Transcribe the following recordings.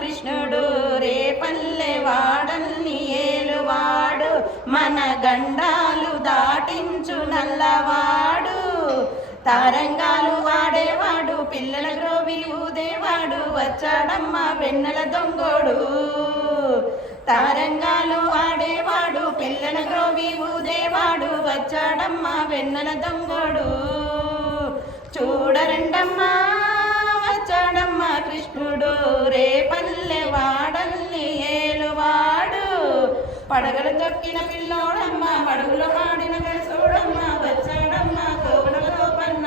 కృష్ణుడు రేపల్లె వాడల్ని ఏలువాడు మన గండాలు దాటించు నల్లవాడు. తారంగాలు వాడేవాడు పిల్లల గ్రోవి ఊదేవాడు వచ్చాడమ్మ వెన్నెల దొంగోడు. తారంగాలు వాడేవాడు పిల్లల గ్రోవి ఊదేవాడు వచ్చాడమ్మ వెన్నెల దొంగోడు. చూడరండమ్మా పడగలు తొక్కిన పిల్లోడమ్మ పడుగులో ఆడిన చూడమ్మ వచ్చాడమ్మ కోవల గోపన్న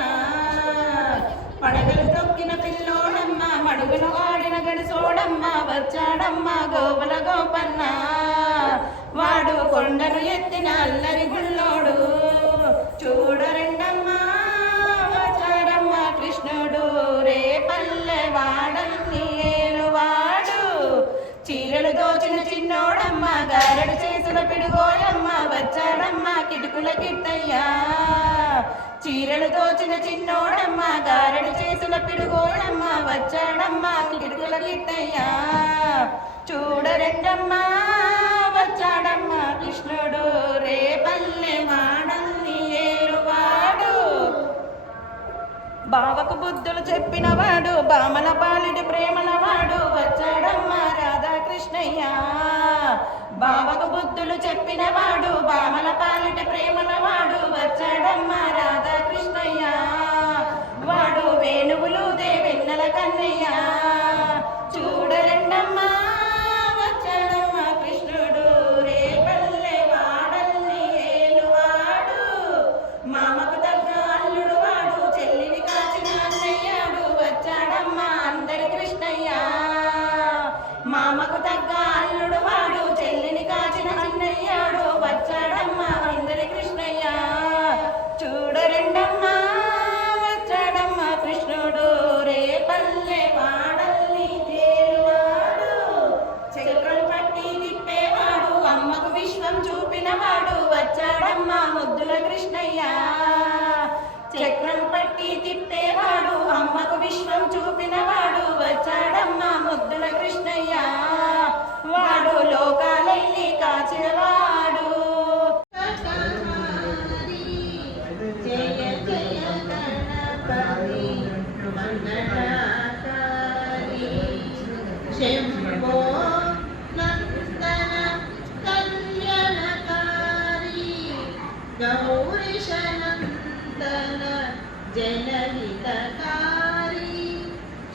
పడగలు తొక్కిన పిల్లోడమ్మ మడుగులు ఆడిన గడిసోడమ్మ వచ్చాడమ్మ గోవుల గోపన్న వాడు కొండను ఎత్తిన అల్లరి గుళ్ళోడు చూడరండమ్మా వచ్చాడమ్మ కృష్ణుడు. రే పల్లె వాడల్ని ఏలువాడు చీరలు దోచిన చిన్నోడమ్మ గారడు చేసిన పిడుగోయమ్మ వచ్చాడమ్మ కిటుకుల కిట్టయ్యా. చీరలు దోచిన చిన్నోడమ్మ గారడు చేసిన పిడుగోయమ్మ వచ్చాడమ్మ కిటుకుల కిట్టయ్యా. చూడరెండమ్మా వచ్చాడమ్మ కృష్ణుడు రేపల్లె మాడల్ని ఏరువాడు. బావకు బుద్ధులు చెప్పినవాడు బామల పాలిడి ప్రేమల వాడు వచ్చాడమ్మ రాధాకృష్ణయ్య. బావకు బుద్ధులు చెప్పినవాడు బామల పాలిట ప్రేమల వాడు వచ్చాడమ్మ. ो नन्तन कन्याकारी गौरेशनन्तन जननितकारी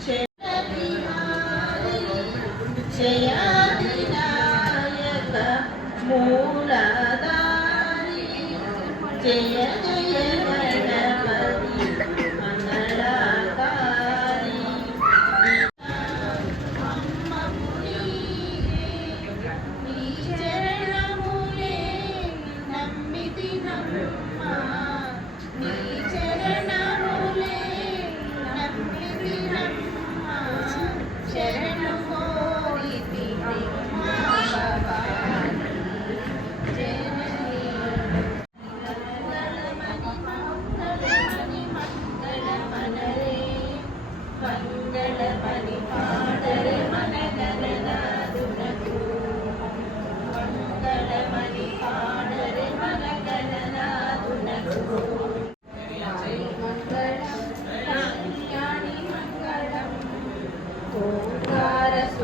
जय जयानायक मूलारी जय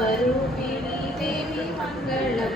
സ്വരൂപിണി ദേവി മംഗളം.